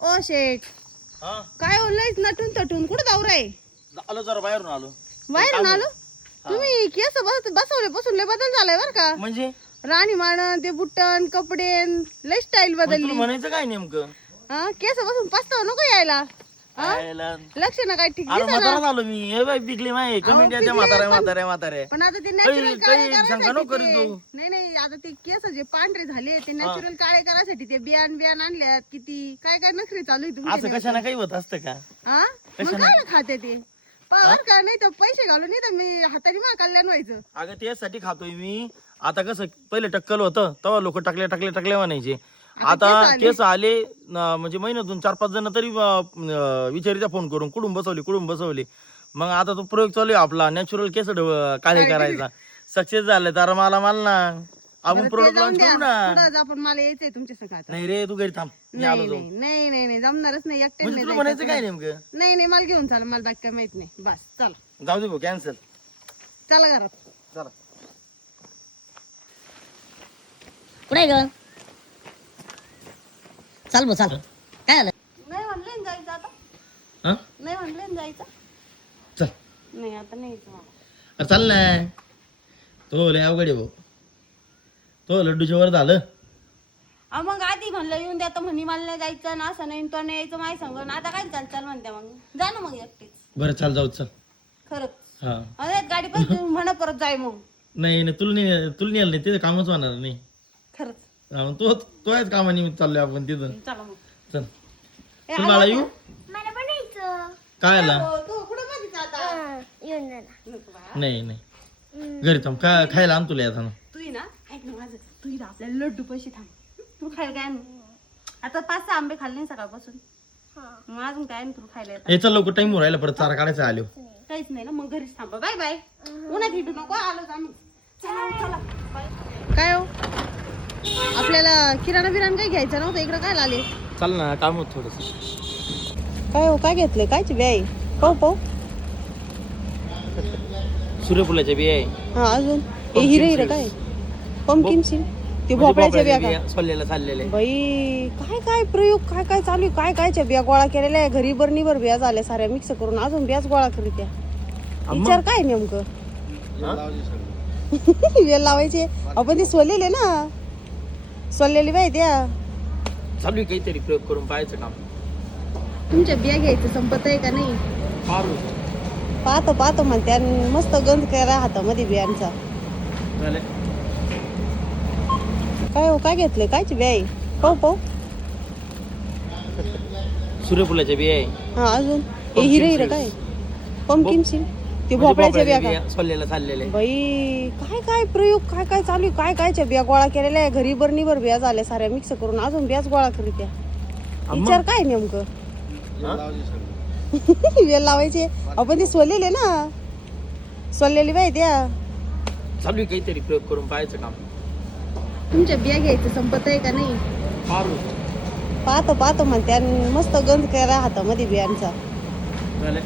ओ शेठ, हा काय लयच नटून तटून कुठं जाऊ रे? आलो जरा बाहेरून आलो. बाहेरून आलो. हा. तुम्ही केस बसवले बसून लय बदल झालाय बर का. म्हणजे राणी मान ते बुट्टन कपडे लय स्टाईल मग तुला बदलली. म्हणायचं काय नेमकं? हा केस बसून पस्ताव नको यायला. हा? यायला. लक्ष ना काय ठीक अरे दिसेना. म्हातारा झालो मी. हे बाई पिकली माय कमेंट येते पिकली म्हातारा पण- म्हातारा म्हातारे. पण आता ते नॅचरल काळे काही शंका नको करीत करायसाठी तू. नाही नाही आता ते केस जे पांढरे झाले ते नॅचरल काळे करायसाठी ते बियाण आणल्यात किती काय काय नखरे चालू आहे असं तुमचे. कशाने काही होत असतं का? हा मग काय ना खाते ते पावर का नाही तर पैसे घालून नाही तर मी हाताने मा कल्याण व्हायचं. अगं त्यासाठी खातोय मी. आता कसं पहिले टक्कल होतं तेव्हा लोक टकले म्हणायचे. आता केस आले म्हणजे महिन्यातून 4-5 जण तरी विचारिता फोन करून कुठून बसवले. मग आता तो प्रयोग चालू आहे आपला नॅचरल केस काळे करायचा. सक्सेस झालं तर मला ना आपण प्रोडक्ट लॉन्च करू ना. आपण मला यायचंय तुमच्या संग आता. नाही रे तू घरी थांब मी आलो जाऊ. नाही जमणारच नाही एकटे म्हणजे तुला म्हणायचं काय नेमकं? नाही मला घेऊन चाल मला बाकी काय माहित नाही बस चला जाऊ दे भाऊ कॅन्सल. चला घरात. चला कुठे ग? चाल भाऊ चाल. काय झालं? नाही म्हणले ना जायचं आता. हा नाही म्हणले ना जायचं. चल नाही आता नाही यायचं मला. अरे चाल ना. तो लय अवघड आहे भाऊ. तो लड्डूच्या वर झालं. मग आधी म्हणलं येऊन द्या तर म्हणे मला नाही जायचं ना असं नाही तो नाही यायचं माय सांग आता काय चाल म्हणते मग जा ना मग एकटीच बरं चाल जाऊ चल. खरंच हा अरे गाडी पण म्हणा परत जाय मग नाही तुला नाही नाही तिथं कामच होणार नाही. खरंच हा, मग तो आहेच कामानिमित्त चाललोय आपण तिथं. चला मग. चल ए, चल आला मला का? येऊ मला पण यायचं. काय आला? हो, तू कुठं मध्ये आता येऊन जा ना. नको बाळा. नाही घरी थांब खायला आण तुला येताना. तू ये ना ऐक ना माझं तू इथं आपल्याला लड्डू पैसे थांब तू खायला काय आणू? आता 5-6 आंबे खाल्ले नाही सकाळपासून मग अजून काय आणू तुला खायला येतं हे चल लवकर टाइम राहिला परत चारा काढायचा आलो. काहीच नाही ना मग घरीच थांबा बाय बाय उन्हात हिंडू नको आलोच आम्ही चला काय हो आपल्याला किराणा बिराणा काही घ्यायचं नव्हतं इकडं काय आले चाल ना काम होत थोडस. काय हो काय घेतलंय कायची ब्याय पाहू सूर्यफुलाच्या बिया आहे. हा अजून हे हिरे काय पंपकिन सीड ते भोपळ्याच्या बिया का सोललेल्या चाललेल्या. बाई काय प्रयोग काय चालू आहे काय कायच्या बिया गोळा केलेल्या आहे घरी बरणीवर बिया झाल्या साऱ्या मिक्स करून अजून बियाच गोळा करीत्या विचार काय नेमकं वेल लावायचे आपण ते सोललेले ना सोललेली बाई त्या चालू आहे काहीतरी प्रयोग करून पाहायचं काम. तुमच्या बिया घ्यायचं संपत आहे का नाही फार पाहतो म्हणते आणि मस्त गंध करा हातामध्ये बियांचा झालं. काय हो काय घेतलंय कायची बिया आहे पाहू सूर्यफुलाच्या बिया आहे. हा अजून हे हिरे काय पंपकिन सीड ते भोपळ्याच्या बिया का सोललेल्या चाललेल्या. बाई काय प्रयोग काय चालू आहे काय कायच्या बिया गोळा केलेल्या आहे घरी बरणीवर बिया झाल्या साऱ्या मिक्स करून अजून बियाच गोळा करीत्या विचार काय नेमकं वेल लावायचे आपण ते सोललेले ना सोललेली बाई त्या चालू आहे काहीतरी प्रयोग करून पाहायचं काम. तुमच्या बिया घ्यायचं संपत आहे का नाही फार पाहतो म्हणते आणि मस्त गंध करा हातामध्ये बियांचा झालं.